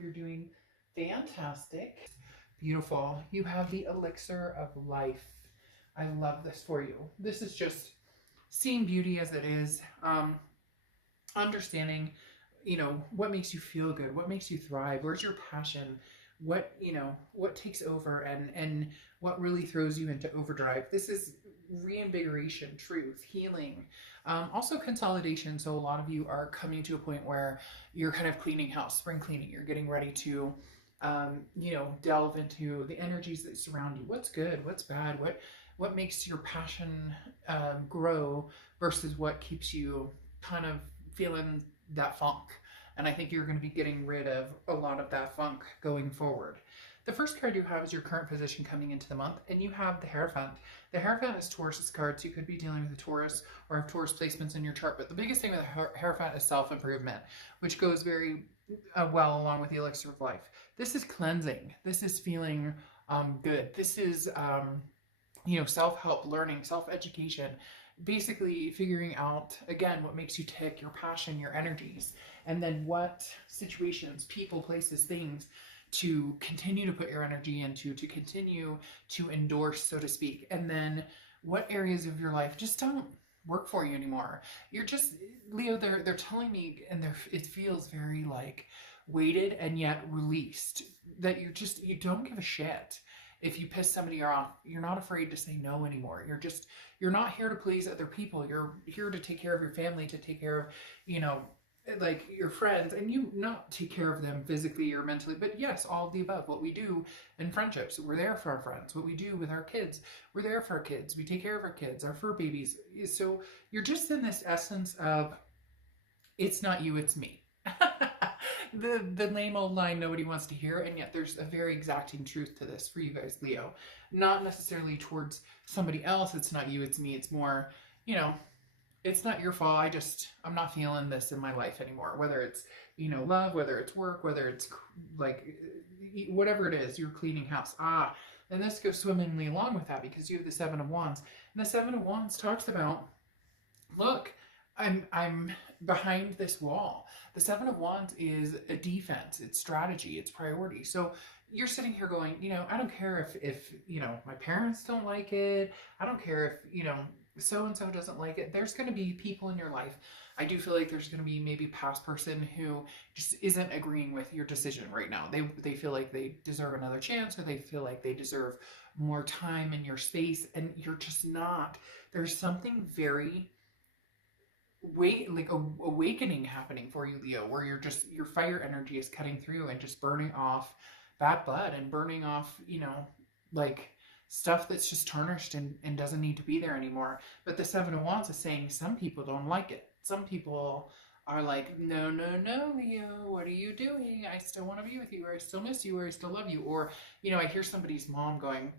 you're doing fantastic. Beautiful. You have the elixir of life. I love this for you. This is just seeing beauty as it is, understanding, what makes you feel good, what makes you thrive, where's your passion, what takes over, and what really throws you into overdrive. This is reinvigoration, truth, healing, also consolidation. So a lot of you are coming to a point where you're kind of cleaning house, spring cleaning. You're getting ready to, delve into the energies that surround you. What's good? What's bad? What makes your passion grow versus what keeps you kind of feeling that funk. And I think you're going to be getting rid of a lot of that funk going forward. The first card you have is your current position coming into the month, and you have the Hierophant. The Hierophant is Taurus's card, so you could be dealing with a Taurus or have Taurus placements in your chart. But the biggest thing with the Hierophant is self-improvement, which goes very well along with the elixir of life. This is cleansing. This is feeling good. This is, self-help, learning, self-education, basically figuring out, again, what makes you tick, your passion, your energies, and then what situations, people, places, things to continue to put your energy into, to continue to endorse, so to speak. And then what areas of your life just don't work for you anymore. You're just, Leo, they're telling me, and it feels very like weighted and yet released, that you don't give a shit. If you piss somebody off, you're not afraid to say no anymore. You're not here to please other people. You're here to take care of your family, to take care of, like your friends, and you not take care of them physically or mentally, but yes, all of the above. What we do in friendships, we're there for our friends. What we do with our kids, we're there for our kids. We take care of our kids, our fur babies. So you're just in this essence of, it's not you, it's me. The lame old line nobody wants to hear, and yet there's a very exacting truth to this for you guys, Leo. Not necessarily towards somebody else. It's not you, it's me. It's more, it's not your fault. I'm not feeling this in my life anymore. Whether it's, love, whether it's work, whether it's like, whatever it is, you're cleaning house. And this goes swimmingly along with that because you have the Seven of Wands. And the Seven of Wands talks about, look, I'm behind this wall. The Seven of Wands is a defense, it's strategy, it's priority. So you're sitting here going, I don't care if my parents don't like it. I don't care if, so-and-so doesn't like it. There's going to be people in your life. I do feel like there's going to be maybe a past person who just isn't agreeing with your decision right now. They feel like they deserve another chance, or they feel like they deserve more time in your space, and you're just not. There's something very awakening happening for you, Leo, where your fire energy is cutting through and just burning off bad blood and burning off, like stuff that's just tarnished and doesn't need to be there anymore. But the Seven of Wands is saying some people don't like it. Some people are like, no, Leo, what are you doing? I still want to be with you, or I still miss you, or I still love you. Or, I hear somebody's mom going,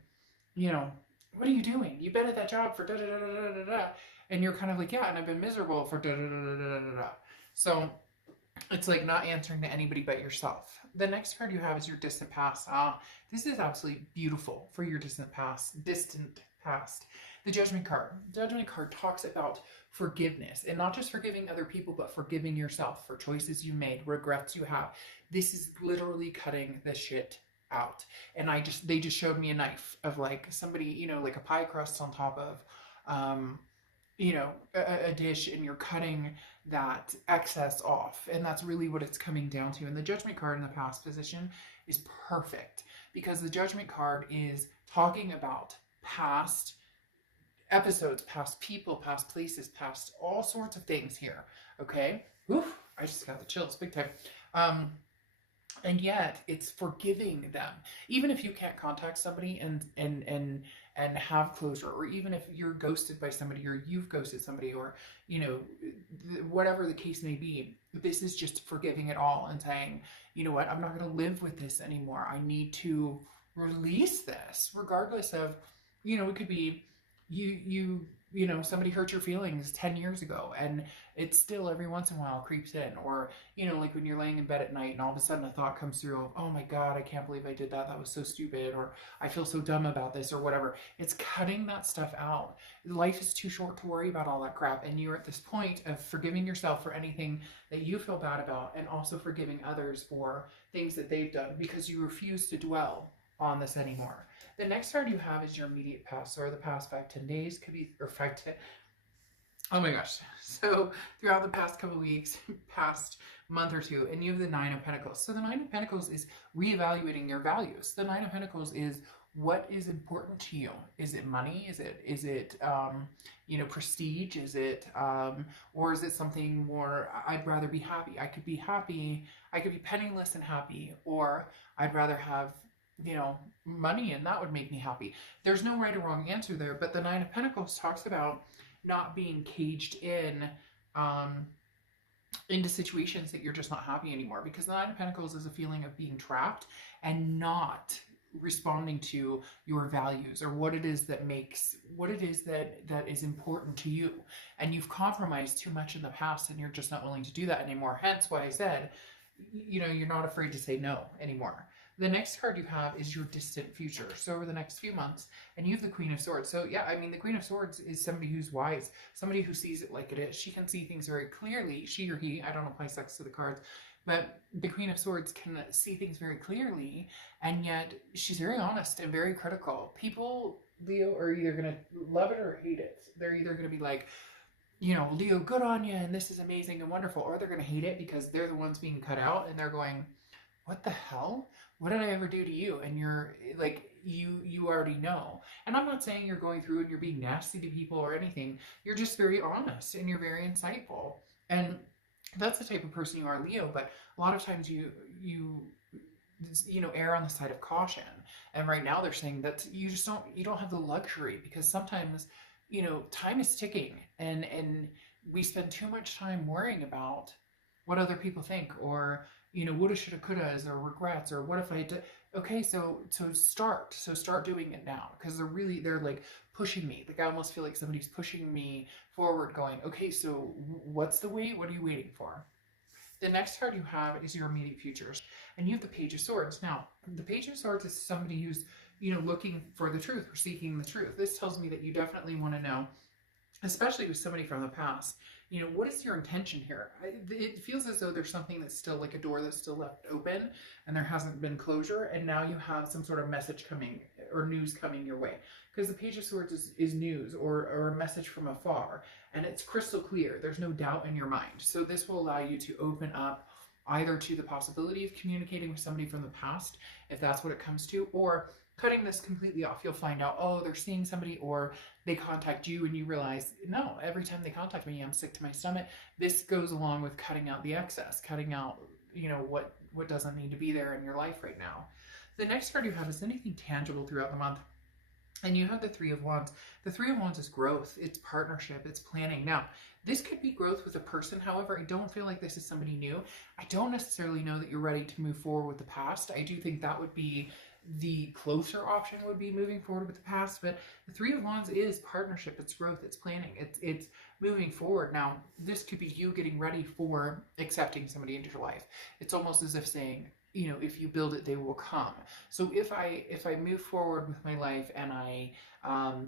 what are you doing? You've been at that job for da-da-da-da-da-da-da. And you're kind of like, yeah, and I've been miserable for da-da-da-da-da-da-da. So it's like not answering to anybody but yourself. The next card you have is your distant past. This is absolutely beautiful for your distant past. The Judgment card. The Judgment card talks about forgiveness, and not just forgiving other people, but forgiving yourself for choices you made, regrets you have. This is literally cutting the shit out. And they just showed me a knife of like somebody, like a pie crust on top of, a dish, and you're cutting that excess off. And that's really what it's coming down to. And the Judgment card in the past position is perfect because the Judgment card is talking about past episodes, past people, past places, past all sorts of things here. Okay? Oof, I just got the chills big time. And yet it's forgiving them. Even if you can't contact somebody and have closure, or even if you're ghosted by somebody, or you've ghosted somebody, or, whatever the case may be, this is just forgiving it all and saying, you know what, I'm not going to live with this anymore. I need to release this, regardless of, it could be you you know, somebody hurt your feelings 10 years ago, and it still every once in a while creeps in. Or, you know, like when you're laying in bed at night and all of a sudden a thought comes through of, oh my God, I can't believe I did that. That was so stupid. Or I feel so dumb about this, or whatever. It's cutting that stuff out. Life is too short to worry about all that crap. And you're at this point of forgiving yourself for anything that you feel bad about, and also forgiving others for things that they've done, because you refuse to dwell on this anymore. The next card you have is your immediate past, or the past 5-10 days, could be, or 5-10. Oh my gosh. So throughout the past couple of weeks, past month or two, and you have the Nine of Pentacles. So the Nine of Pentacles is reevaluating your values. The Nine of Pentacles is what is important to you. Is it money? Is it you know, prestige? Is it or is it something more, I'd rather be happy. I could be happy. I could be penniless and happy, or I'd rather have, you know, money and that would make me happy. There's no right or wrong answer there, but the Nine of Pentacles talks about not being caged in into situations that you're just not happy anymore, because the Nine of Pentacles is a feeling of being trapped and not responding to your values, or what it is that makes, what it is that is important to you. And you've compromised too much in the past, and you're just not willing to do that anymore. Hence why I said, you know, you're not afraid to say no anymore. The next card you have is your distant future. So over the next few months, and you have the Queen of Swords. So yeah, I mean, the Queen of Swords is somebody who's wise, somebody who sees it like it is. She can see things very clearly. She or he, I don't apply sex to the cards, but the Queen of Swords can see things very clearly, and yet she's very honest and very critical. People, Leo, are either going to love it or hate it. They're either going to be like, you know, Leo, good on you, and this is amazing and wonderful, or they're going to hate it because they're the ones being cut out, and they're going, what the hell? What did I ever do to you? And you're like, you already know. And I'm not saying you're going through and you're being nasty to people or anything. You're just very honest and you're very insightful. And that's the type of person you are, Leo. But a lot of times you know, err on the side of caution. And right now they're saying that you don't have the luxury, because sometimes, you know, time is ticking, and we spend too much time worrying about what other people think, or, you know, woulda, shoulda, couldas, or regrets, or what if I did. Okay, so start doing it now, because they're like pushing me. Like I almost feel like somebody's pushing me forward, going, okay, so what's the wait? What are you waiting for? The next card you have is your immediate future, and you have the Page of Swords. Now, the Page of Swords is somebody who's, you know, looking for the truth, or seeking the truth. This tells me that you definitely want to know, especially with somebody from the past, you know, what is your intention here? It feels as though there's something that's still like a door that's still left open, and there hasn't been closure, and now you have some sort of message coming, or news coming your way. Because the Page of Swords is news, or a message from afar, and it's crystal clear. There's no doubt in your mind. So this will allow you to open up either to the possibility of communicating with somebody from the past, if that's what it comes to, or cutting this completely off. You'll find out, oh, they're seeing somebody, or they contact you and you realize, no, every time they contact me, I'm sick to my stomach. This goes along with cutting out the excess, cutting out, you know, what doesn't need to be there in your life right now. The next card you have is anything tangible throughout the month. And you have the Three of Wands. The Three of Wands is growth, it's partnership, it's planning. Now, this could be growth with a person. However, I don't feel like this is somebody new. I don't necessarily know that you're ready to move forward with the past. I do think that would be the closer option, would be moving forward with the past. But the Three of Wands is partnership, it's growth, it's planning, it's moving forward. Now, this could be you getting ready for accepting somebody into your life. It's almost as if saying, you know, if you build it, they will come. So if I move forward with my life, and I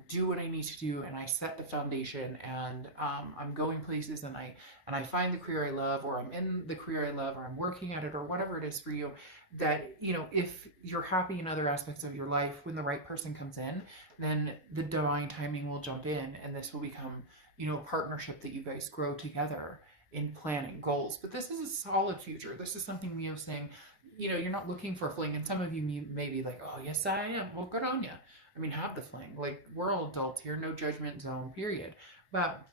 do what I need to do, and I set the foundation, and I'm going places, and I find the career I love, or I'm in the career I love, or I'm working at it, or whatever it is for you, that, you know, if you're happy in other aspects of your life, when the right person comes in, then the divine timing will jump in, and this will become, you know, a partnership that you guys grow together in planning goals. But this is a solid future. This is something Leo's saying, you know, you're not looking for a fling. And some of you may be like, oh, yes, I am. Well, good on you. I mean, have the fling. Like, we're all adults here. No judgment zone, period. But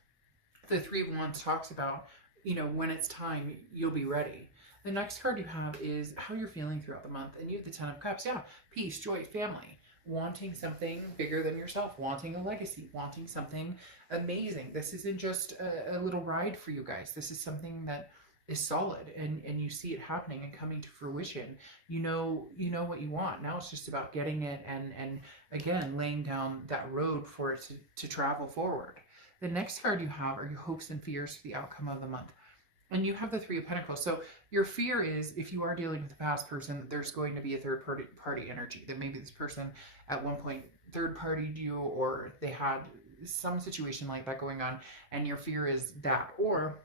the Three of Wands talks about, you know, when it's time, you'll be ready. The next card you have is how you're feeling throughout the month. And you have the Ten of Cups. Yeah, peace, joy, family. Wanting something bigger than yourself. Wanting a legacy. Wanting something amazing. This isn't just a little ride for you guys. This is something that is solid, and you see it happening and coming to fruition. You know what you want. Now it's just about getting it, and again, laying down that road for it to travel forward. The next card you have are your hopes and fears for the outcome of the month. And you have the Three of Pentacles. So your fear is, if you are dealing with a past person, there's going to be a third party energy. That maybe this person at one point third partied you, or they had some situation like that going on, and your fear is that. Or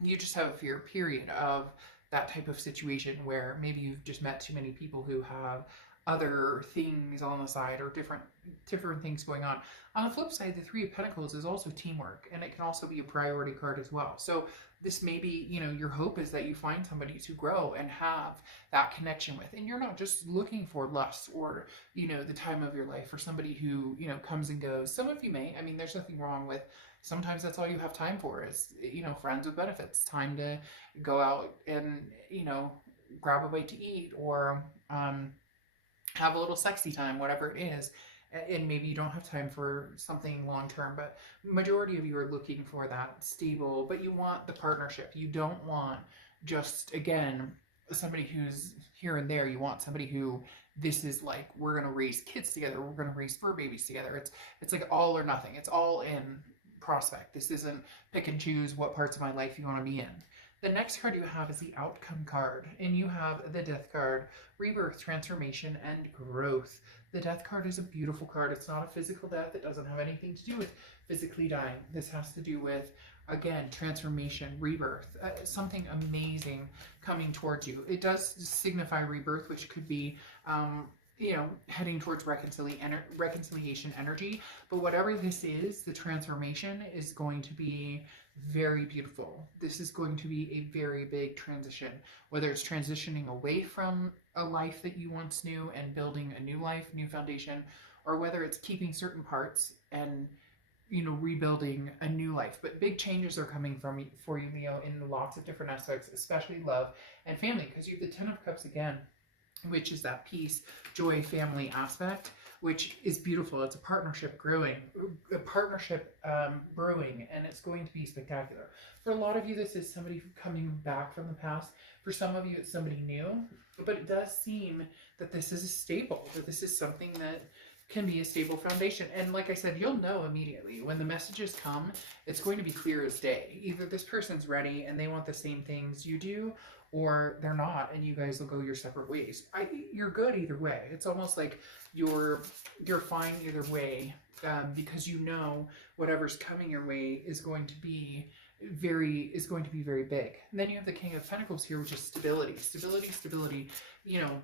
you just have a fear, period, of that type of situation where maybe you've just met too many people who have other things on the side, or different things going on. On the flip side, the Three of Pentacles is also teamwork, and it can also be a priority card as well. So this may be, you know, your hope is that you find somebody to grow and have that connection with, and you're not just looking for lust or, you know, the time of your life, or somebody who, you know, comes and goes. Some of you may, I mean, there's nothing wrong with, sometimes that's all you have time for is, you know, friends with benefits, time to go out and, you know, grab a bite to eat, or have a little sexy time, whatever it is. And maybe you don't have time for something long term, but majority of you are looking for that stable, but you want the partnership. You don't want just, again, somebody who's here and there. You want somebody who, this is like, we're going to raise kids together, we're going to raise fur babies together. It's like all or nothing. It's all in prospect. This isn't pick and choose what parts of my life you want to be in. The next card you have is the Outcome card, and you have the Death card, rebirth, transformation, and growth. The Death card is a beautiful card. It's not a physical death. It doesn't have anything to do with physically dying. This has to do with, again, transformation, rebirth, something amazing coming towards you. It does signify rebirth, which could be, you know, heading towards reconciliation energy. But whatever this is, the transformation is going to be very beautiful. This is going to be a very big transition, whether it's transitioning away from a life that you once knew and building a new life, new foundation, or whether it's keeping certain parts and, you know, rebuilding a new life. But big changes are coming for you, Leo, in lots of different aspects, especially love and family, because you have the Ten of Cups again, which is that peace, joy, family aspect, which is beautiful. It's a partnership brewing, and it's going to be spectacular. For a lot of you, this is somebody coming back from the past. For some of you, it's somebody new, but it does seem that this is a stable, that this is something that can be a stable foundation. And like I said, you'll know immediately when the messages come. It's going to be clear as day. Either this person's ready and they want the same things you do, or they're not, and you guys will go your separate ways. You're good either way. It's almost like you're fine either way, because you know whatever's coming your way is going to be very big. And then you have the King of Pentacles here, which is stability, you know,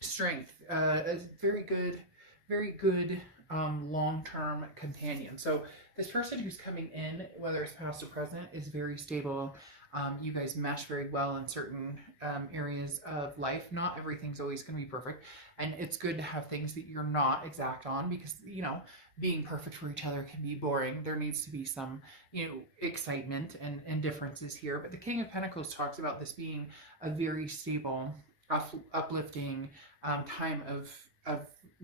strength, a very good long-term companion. So this person who's coming in, whether it's past or present, is very stable. You guys mesh very well in certain areas of life. Not everything's always going to be perfect, and it's good to have things that you're not exact on, because, you know, being perfect for each other can be boring. There needs to be some, you know, excitement and differences here. But the King of Pentacles talks about this being a very stable, uplifting time of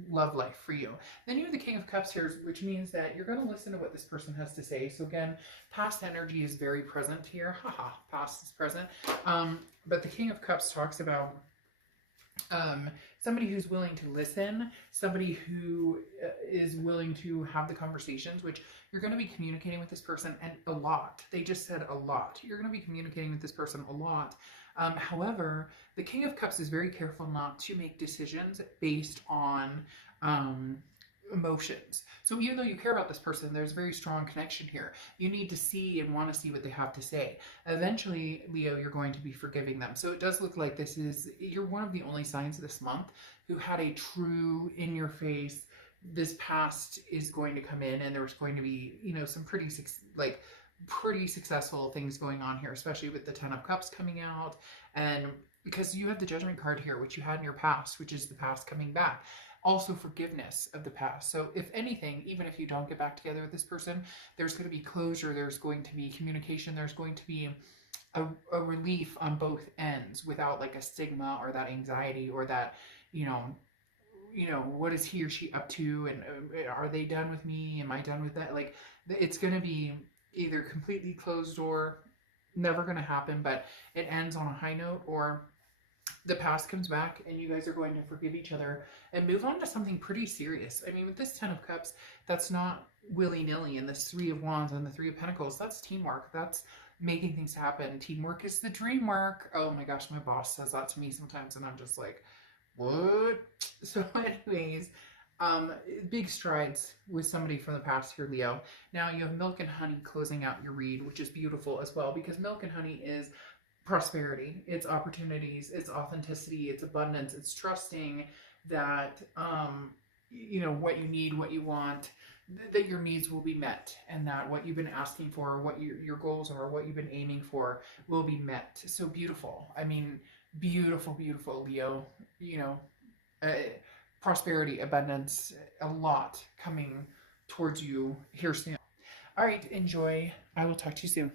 love life for you. Then you have the King of Cups here, which means that you're going to listen to what this person has to say. So again, past energy is very present here. Haha, past is present. But the King of Cups talks about somebody who's willing to listen, somebody who is willing to have the conversations, which you're going to be communicating with this person, and a lot. They just said a lot. You're going to be communicating with this person a lot. However, the King of Cups is very careful not to make decisions based on emotions. So even though you care about this person, there's a very strong connection here. You need to see and want to see what they have to say. Eventually, Leo, you're going to be forgiving them. So it does look like you're one of the only signs this month who had a true in-your-face, this past is going to come in, and there's going to be, you know, some pretty successful things going on here, especially with the Ten of Cups coming out, and because you have the Judgment card here, which you had in your past, which is the past coming back. Also forgiveness of the past. So if anything, even if you don't get back together with this person, there's going to be closure, there's going to be communication, there's going to be a relief on both ends without like a stigma or that anxiety or that, you know, what is he or she up to, and are they done with me? Am I done with that? Like, it's going to be either completely closed door, never going to happen, but it ends on a high note, or The past comes back and you guys are going to forgive each other and move on to something pretty serious. I mean, with this 10 of Cups, that's not willy-nilly. And this 3 of Wands and the 3 of Pentacles, that's teamwork. That's making things happen. Teamwork is the dream work. Oh my gosh, my boss says that to me sometimes and I'm just like, what? So anyways, big strides with somebody from the past here, Leo. Now you have Milk and Honey closing out your read, which is beautiful as well, because Milk and Honey is prosperity, it's opportunities, it's authenticity, it's abundance, it's trusting that you know what you need, what you want, that your needs will be met, and that what you've been asking for, what your goals are, what you've been aiming for will be met. So beautiful. I mean, beautiful, beautiful, Leo. You know, prosperity, abundance, a lot coming towards you here soon. All right, enjoy. I will talk to you soon.